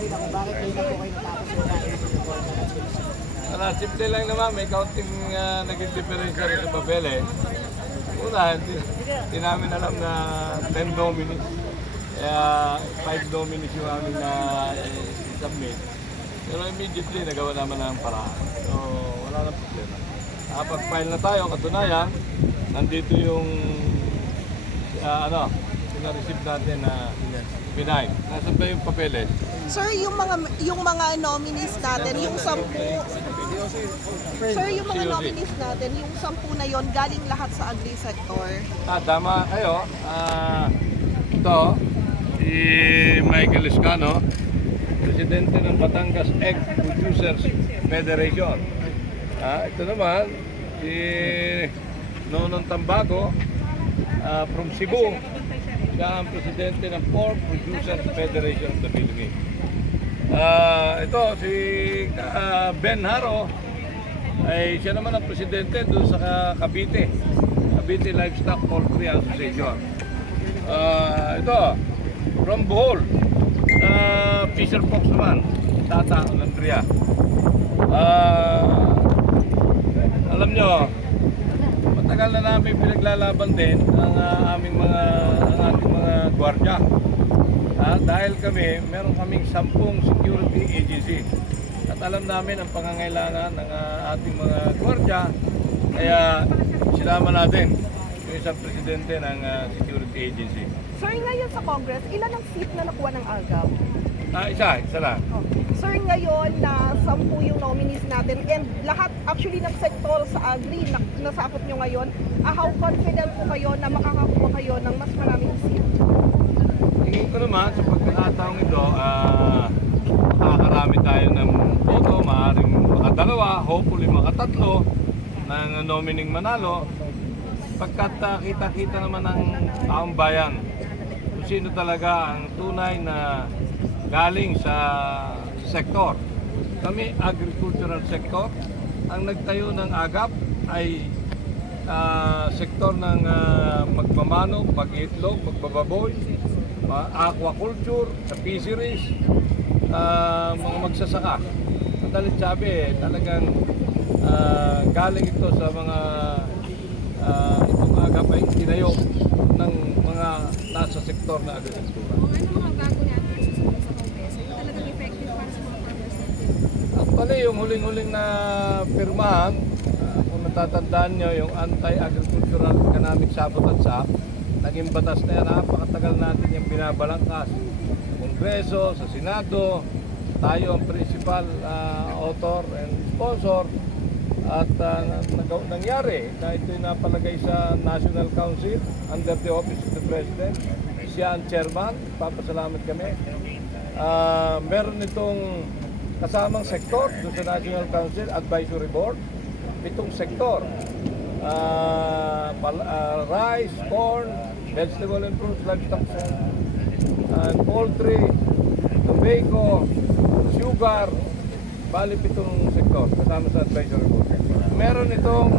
dahilan kung bakit hindi na po kayo natapos yung dahil ng reforma at solusyon? Simple lang naman, may counting naging diferensya rin sa papel eh. Una, hindi namin alam na 10 nominees. Kaya 5 nominees yung aming na submit. Pero immediately nagawa naman ng paraan. So wala nang problema. Pag-file na tayo, katunayan, nandito yung pina-receive natin na Pinay. Nasaan ba yung papeles? Sir, yung mga nominees natin, yung 10, Sir, yung mga nominees natin, yung 10 na yon galing lahat sa agri sector. Tama kayo. Ito, si Michael Escano, presidente ng Batangas Egg Producers Federation. Ito naman, si Nonong Tambago from Cebu. Siya ang presidente ng Pork Producers Federation of the Philippines. Ito, si Ben Haro, ay siya naman ang presidente doon sa Cavite Livestock Poultry Association. Ito, from Bohol, Fisher Fox naman, Tata Landria. Alam nyo, matagal na namin pinaglalaban din ang ating mga gwardiya. Dahil meron kaming 10 security agency. At alam namin ang pangangailangan ng ating mga gwardiya. Kaya sinama natin yung isang presidente ng security agency. Sir, ngayon sa Congress, ilan ang seat na nakuha ng AGAP? Isa lang. Oh. Sir, ngayon na 10 yung nominees natin and lahat actually ng sektor sa agri na nasakop nyo ngayon, how confident po kayo na makakakuha kayo ng mas maraming seat? Tingin ko naman sa pagkakataong ito, makakarami tayo ng boto, maaaring makadalawa, hopefully makatatlo ng nomining manalo, pagkat kita-kita naman ng taong bayan kung sino talaga ang tunay na galing sa sektor. Kami, agricultural sector, ang nagtayo ng AGAP ay sektor ng magmamano, pag-itlog, pagbababoy, aquaculture, sa fisheries, mga magsasaka. Madalit sabi, talagang galing ito sa mga itong AGAP ay tinayo ng mga nasa sektor na agrikultura. Ano mga bago natin isusunod sa Congress? Ito talagang effective para sa mga farmers natin? Actually, yung huling-huling na pirmahan, kung natatandaan nyo, yung Anti-Agricultural Economic Sabotage Act, naging batas na yan, napakatagal natin yung binabalangkas. Sa Kongreso, sa Senado, tayo ang principal author and sponsor. At nangyari na ito'y napalagay sa National Council under the Office of the President. Siya ang chairman, papasalamat kami. Meron itong kasamang sektor doon sa National Council Advisory Board. Itong sektor, rice, corn, vegetable and fruits, livestock and poultry, tobacco, sugar, bali pitong sektor kasama sa advisory board. Meron itong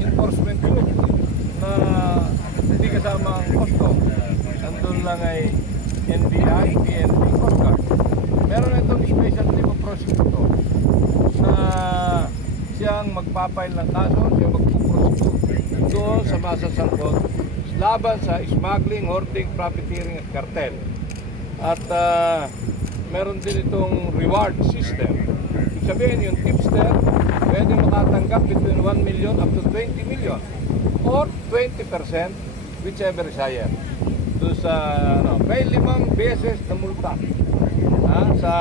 enforcement group na hindi kasama ang custom. Nandun lang ay NBI, PNP, Coast Guard. Meron itong special team of prosecutor na siyang magpapail ng kaso, siyang magpuprosecute doon sa masasangkot laban sa smuggling, hoarding, profiteering at cartel. At meron din itong reward system. Ibig sabihin, yung tipster pwede makatanggap between 1 million up to 20 million or 20%, whichever is higher. Doon sa, may 5 beses na multa sa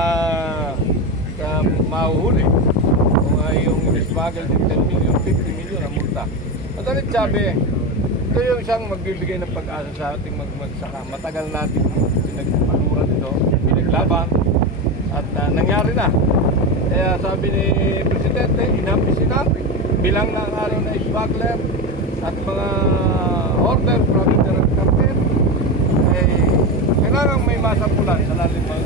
mahuhuli. Kung yung smuggle din 10 million, 50 million ang multa. Madalit sabi, ito yung isang magbibigay ng pag-asa sa ating magsaka. Matagal natin pinagpaluran ito, pinaglaban, at nangyari na. Kaya sabi ni Presidente, enough, bilang na ang araw na smuggler at mga order, profiteer at cartel, kailangan may masampulan sa lalim ng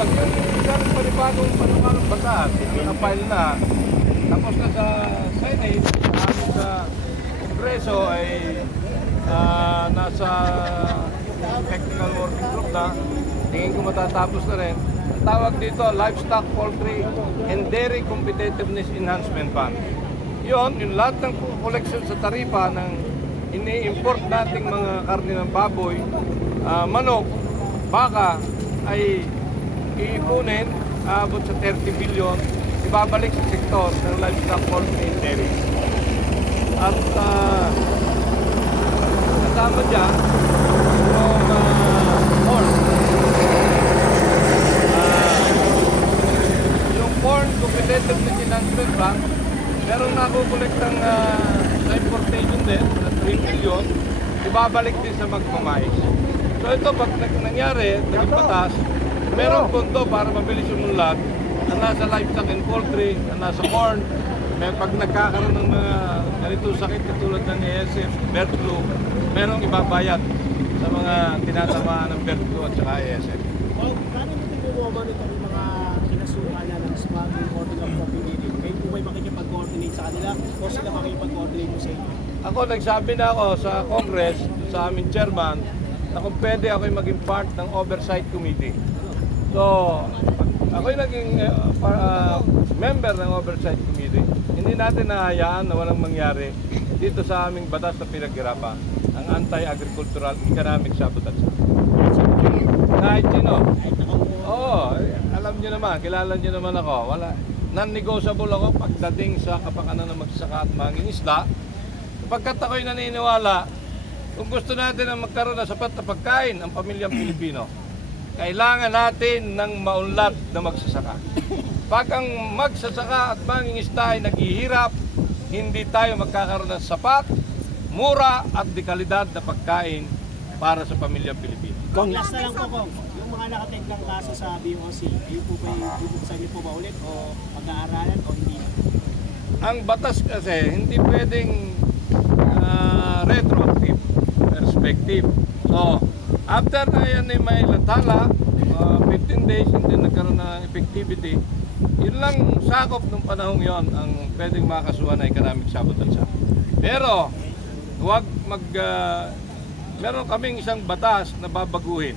Yun, yung isang panibagong batas, na-file na. Tapos na sa Senate, sa Kongreso ay nasa technical working group na. Tingin ko matatapos na rin. Ang tawag dito, Livestock, Poultry, and Dairy Competitiveness Enhancement Fund. Yun, yung lahat ng collection sa taripa ng ini-import nating mga karne ng baboy, manok, baka, ay iipunin, abot sa 30 billion, ibabalik sa sektor ng livestock, poultry, and dairy. At kasama dyan, yung corn. Yung corn competitiveness enhancement bank, meron na kukulektang sa importation din, na 3 billion, ibabalik din sa magmamais. So ito, pag nangyari, naging batas, merong pondo para mabilis umunlad na nasa livestock and poultry, na nasa corn, may pag nagkakaroon ng mga ganitong sakit katulad ng ASF, bird flu, merong ibabayad sa mga tinatamaan ng bird flu at saka ASF. Paano nyo pinumomonitor yung mga kinasuhan na ng smuggling or ng coordinating? Kayo po ba'y makikipag-coordinate sa kanila o sila makikipag-coordinate mo sa inyo? Ako, nagsabi na ako sa Congress, sa aming chairman, na kung pwede ako'y maging part ng oversight committee. So, ako'y naging member ng oversight committee. Hindi natin nahayaan na walang mangyari dito sa aming batas na pinaghirapan, ang anti-agricultural economic sabotage. Kahit sino. Oo, alam nyo naman, kilala nyo naman ako. Wala, non-negotiable ako pagdating sa kapakanan ng magsasaka at mangingisda. Sapagkat ako'y naniniwala, kung gusto natin na magkaroon ng sapat na pagkain ang pamilyang Pilipino, kailangan natin ng maunlad na magsasaka. Pag ang magsasaka at mangingisda ay naghihirap, hindi tayo magkakaroon ng sapat, mura at dekalidad na pagkain para sa pamilyang Pilipino. Kung last na lang po, Kong, yung mga nakateklang kaso sa BOC, kayo po ba'y bubuksan niyo po ba ulit o pag-aaralan o hindi? Ang batas kasi hindi pwedeng retroactive perspective. So, after na yan ay may latala, 15 days hindi nagkaroon ng effectivity, yun lang sakop ng panahong yon ang pwedeng makasuhan na economic sabotage. Pero, meron kaming isang batas na babaguhin.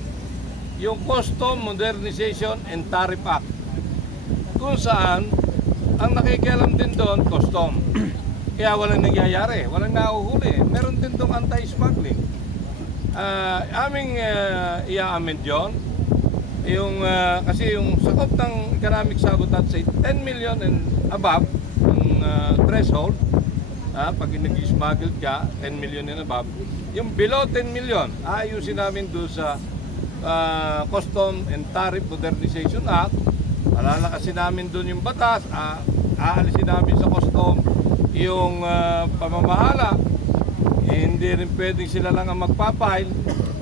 Yung Custom Modernization and Tariff Act. Kung saan, ang nakikialam din doon, custom. Kaya walang nangyayari, walang nahuhuli. Meron din doon anti-smuggling. Aming i-amend yun. Kasi yung sakop ng economic sabotage say 10 million and above yung threshold. Pag nag-smuggle ka, 10 million and above. Yung below 10 million, ayusin namin doon sa Custom and Tariff Modernization Act. Palalakasin namin doon yung batas, aalisin namin sa custom yung pamamahala. Hindi rin pwedeng sila lang ang magpapile.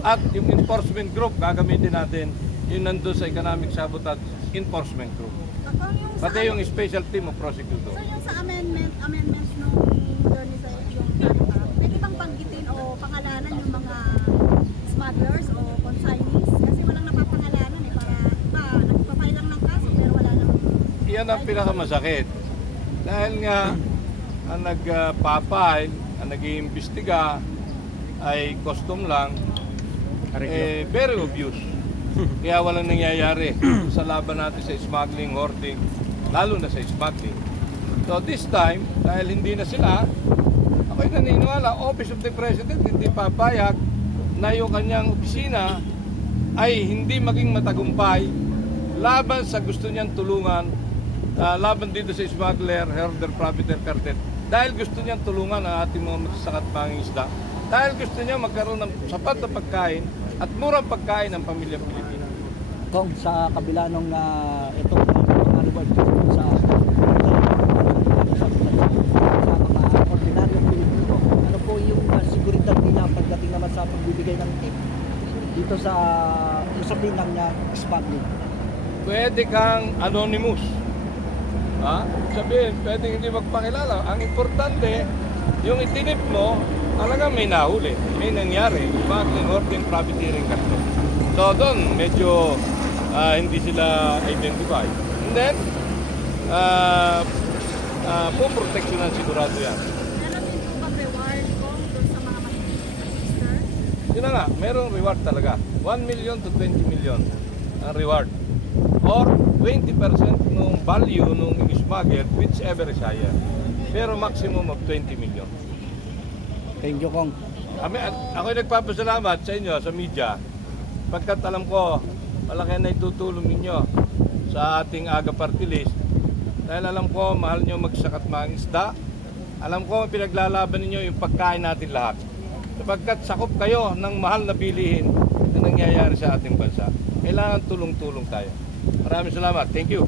At yung enforcement group, gagamitin natin yung nandun sa economic sabotage enforcement group. Pati yung special team of prosecutor. So yung sa amendments nung modernization yung pwede bang banggitin o pangalanan yung mga smugglers o consignees? Kasi walang napapangalanan para iba, nagpapay lang ng kaso pero wala namang... Yan ang pinakamasakit. Dahil nga, ang nagpapile, ang nag-iimbestiga ay custom lang, very obvious. Kaya walang nangyayari sa laban natin sa smuggling, hoarding, lalo na sa smuggling. So this time, dahil hindi na sila, ako'y naniniwala, Office of the President hindi papayag na yung kanyang opisina ay hindi maging matagumpay laban sa gusto niyang tulungan, laban dito sa smuggler, herder, profiteer, cartel. Dahil gusto niyang tulungan ang ating mga magsasaka at mangingisda. Dahil gusto niya magkaroon ng sapat na pagkain at murang pagkain ng pamilyang Pilipino. Kung sa kabila nung ito reward sa mga ordinaryong Pilipino, ano po yung seguridad nila pagdating naman sa pagbibigay ng tip dito sa usapin ng smuggling? Pwede kang anonymous. Sabihin, pwede hindi magpakilala. Ang importante, yung itinip mo, talagang may nahuli, may nangyari, smuggling, hoarding, profiteering, cartel. So doon, medyo hindi sila identified. And then, poproteksyonan sigurado yan. Meron din po bang reward kung doon sa mga mag-register? Yun na nga, merong reward talaga. 1 million to 20 million ang reward. Or 20% ng value nung smuggled, whichever is higher. Pero maximum of 20 million. Thank you, Kong. Ako nagpapasalamat sa inyo, sa media, pagkat alam ko, malaki na itutulong ninyo sa ating Aga Party List. Dahil alam ko, mahal nyo magsakat mga isda. Alam ko, pinaglalaban ninyo yung pagkain natin lahat. Sapagkat sakop kayo ng mahal na bilihin na nangyayari sa ating bansa. Kailangan tulong-tulong tayo. Maraming salamat. Thank you.